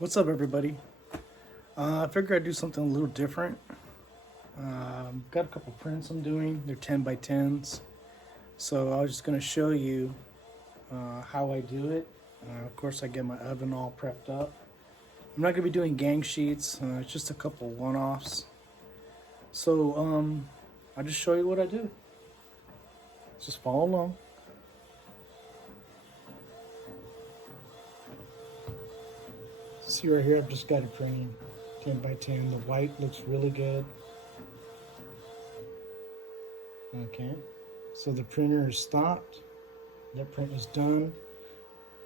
What's up, everybody? I figured I'd do something a little different. Got a couple prints I'm doing. They're 10 by 10s. So I was just going to show you how I do it. Of course, I get my oven all prepped up. I'm not going to be doing gang sheets. It's just a couple one-offs. So I'll just show you what I do. Just follow along. See right here, I've just got it printing 10 by 10. The white looks really good. Okay, so the printer is stopped. That print is done.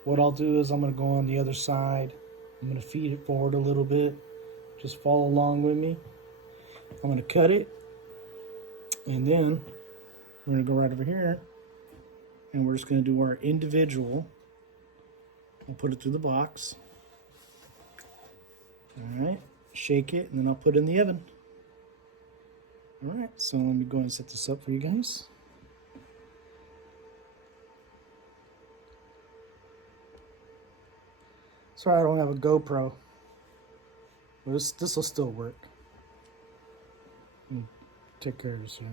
What I'll do is I'm going to go on the other side. I'm going to feed it forward a little bit. Just follow along with me. I'm going to cut it. And then we're going to go right over here. And we're just going to do our individual. I'll put it through the box. Alright, shake it, and then I'll put it in the oven. Alright, so let me go and set this up for you guys. Sorry I don't have a GoPro. But this will still work. Take care of this here.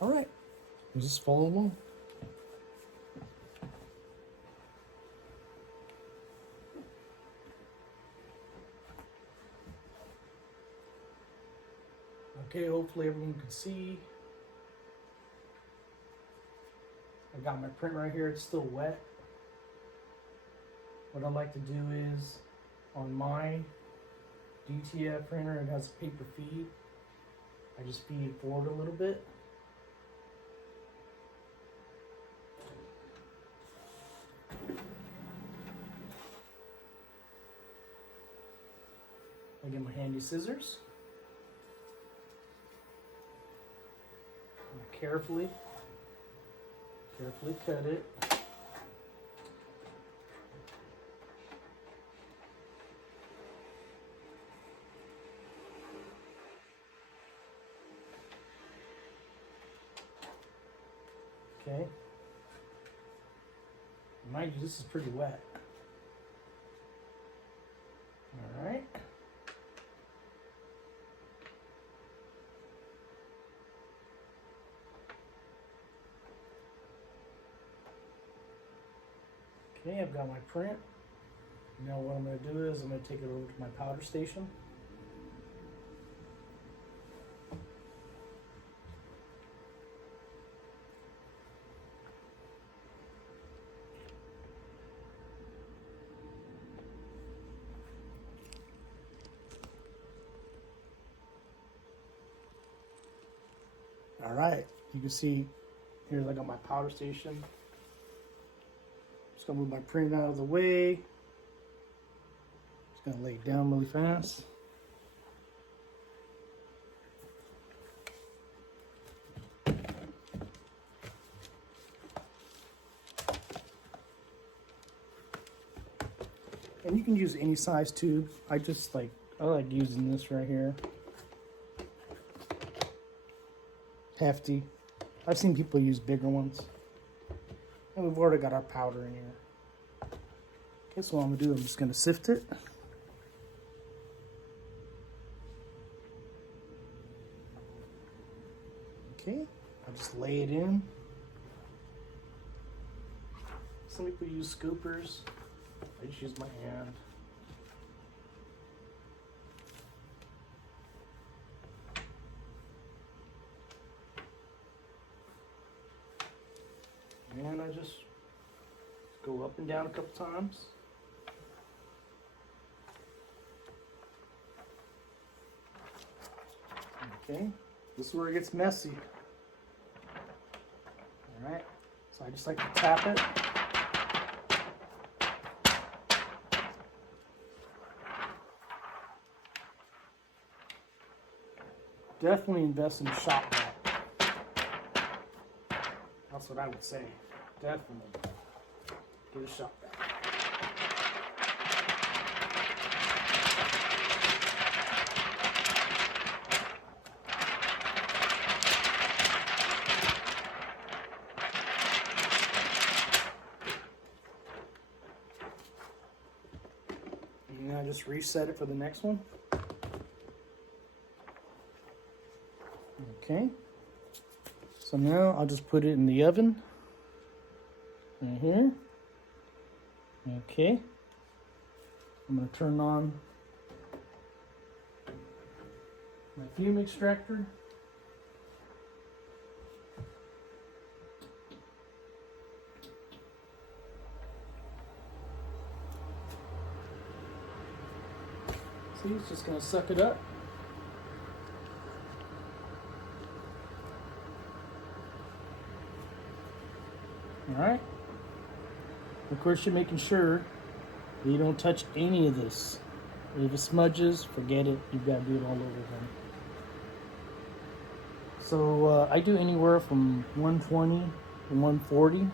Alright, just follow along. Okay, hopefully everyone can see. I got my print right here, it's still wet. What I like to do is, on my DTF printer, it has a paper feed. I just feed it forward a little bit. I get my handy scissors. I carefully cut it. Okay. Mind you, this is pretty wet. All right. Okay, I've got my print. Now what I'm going to do is I'm going to take it over to my powder station. All right, you can see here I got my powder station. Just gonna move my print out of the way. Just gonna lay it down really fast. And you can use any size tube. I like using this right here. Hefty. I've seen people use bigger ones. And we've already got our powder in here. Okay, so what I'm gonna do, I'm just gonna sift it. Okay, I'll just lay it in. Some people use scoopers. I just use my hand. And I just go up and down a couple times. Okay, this is where it gets messy. All right, so I just like to tap it. Definitely invest in shop vac. That's what I would say. Definitely get a shop vac. just reset it for the next one. Okay. So now I'll just put it in the oven. Right here. Okay. I'm going to turn on my fume extractor. See, it's just going to suck it up. Alright. Of course, you're making sure that you don't touch any of this. If it smudges, forget it. You've got to do it all over again. So I do anywhere from 120 to 140,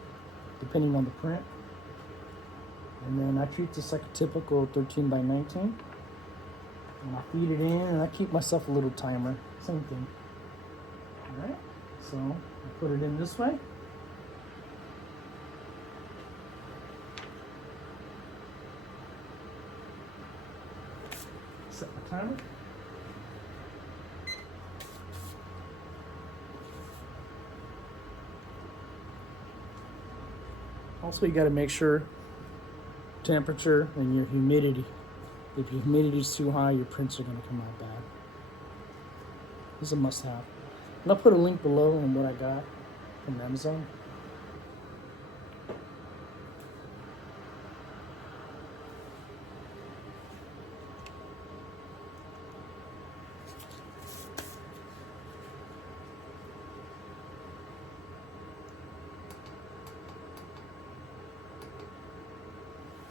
depending on the print. And then I treat this like a typical 13 by 19. And I feed it in, and I keep myself a little timer. Same thing. Alright, so I put it in this way. Set my timer. Also, you got to make sure temperature and your humidity. If your humidity is too high, your prints are going to come out bad. This is a must-have. And I'll put a link below on what I got from Amazon.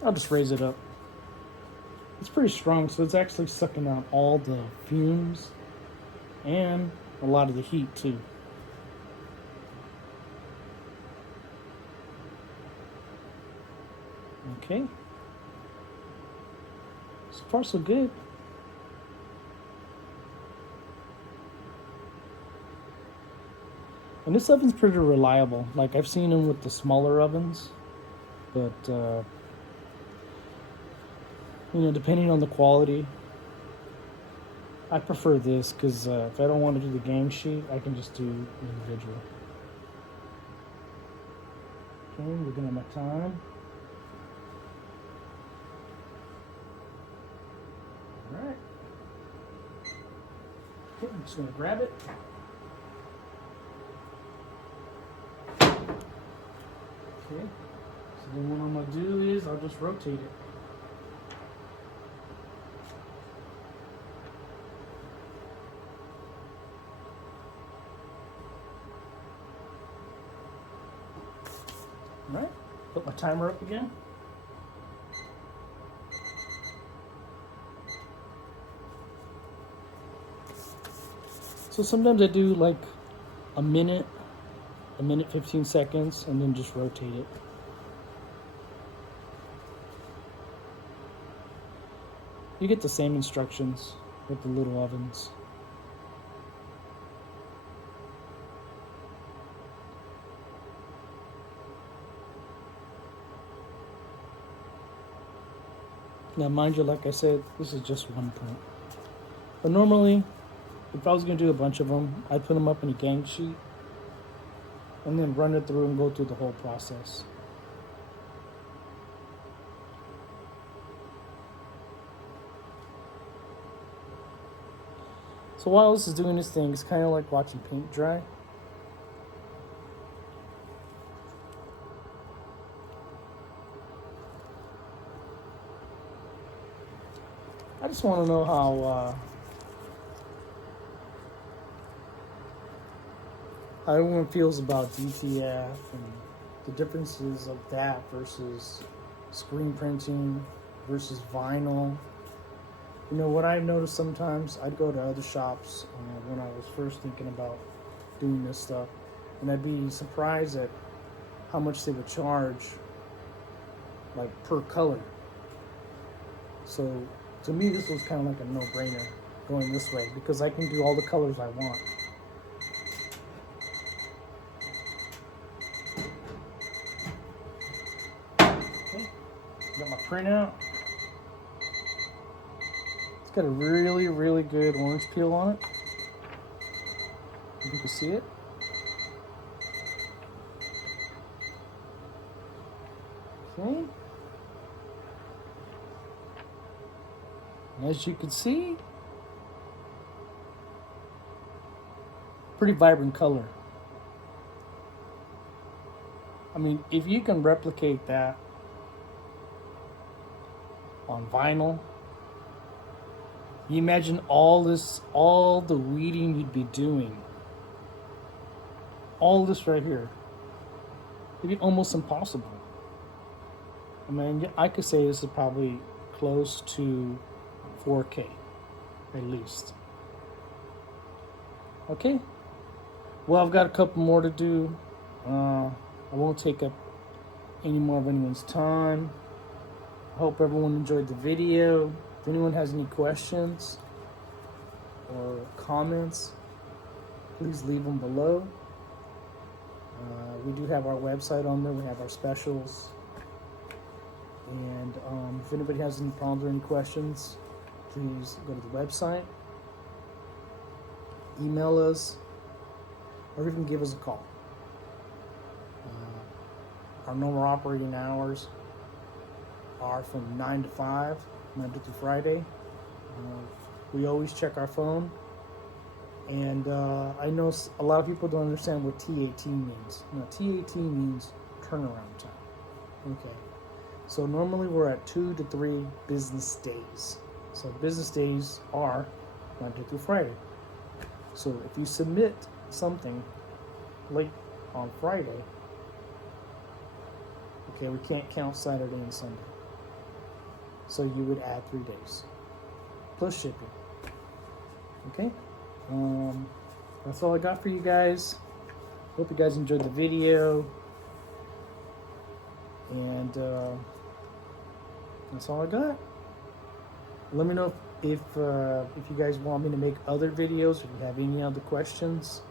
I'll just raise it up. It's pretty strong, so it's actually sucking out all the fumes and a lot of the heat too. Okay. So far so good. And this oven's pretty reliable. Like, I've seen them with the smaller ovens, but you know, depending on the quality, I prefer this because if I don't want to do the gang sheet, I can just do individual. Okay, looking at my time. All right. Okay, I'm just going to grab it. Okay, so then what I'm going to do is I'll just rotate it. All right, put my timer up again. So sometimes I do like a minute 15 seconds, and then just rotate it. You get the same instructions with the little ovens. Now, mind you, like I said, this is just one print. But normally, if I was going to do a bunch of them, I'd put them up in a gang sheet and then run it through and go through the whole process. So while this is doing this thing, it's kind of like watching paint dry. I just want to know how everyone feels about DTF and the differences of that versus screen printing versus vinyl. You know, what I've noticed sometimes, I'd go to other shops when I was first thinking about doing this stuff, and I'd be surprised at how much they would charge, like, per color. So to me, this was kind of like a no-brainer going this way, because I can do all the colors I want. Okay, got my printout. got a really, really good orange peel on it. If you can see it. Okay. And as you can see, pretty vibrant color. I mean, if you can replicate that on vinyl, you imagine all the weeding you'd be doing. All this right here. It'd be almost impossible. I mean, I could say this is probably close to 4K, at least. Okay. Well, I've got a couple more to do. I won't take up any more of anyone's time. I hope everyone enjoyed the video. If anyone has any questions or comments, please leave them below. We do have our website on there. We have our specials. And if anybody has any problems or any questions, please go to the website, email us, or even give us a call. Our normal operating hours are from 9 to 5, Monday through Friday. We always check our phone. And I know a lot of people don't understand what TAT means. Now, TAT means turnaround time. Okay. So normally we're at 2 to 3 business days. So business days are Monday through Friday. So if you submit something late on Friday, okay, we can't count Saturday and Sunday. So you would add 3 days plus shipping. Okay. That's all I got for you guys. Hope you guys enjoyed the video. And that's all I got. Let me know if you guys want me to make other videos, if you have any other questions.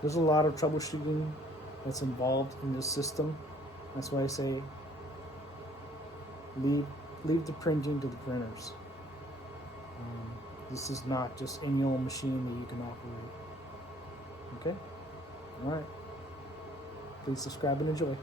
There's a lot of troubleshooting that's involved in this system. That's why I say leave the printing to the printers. This is not just any old machine that you can operate. Okay? Alright. Please subscribe and enjoy.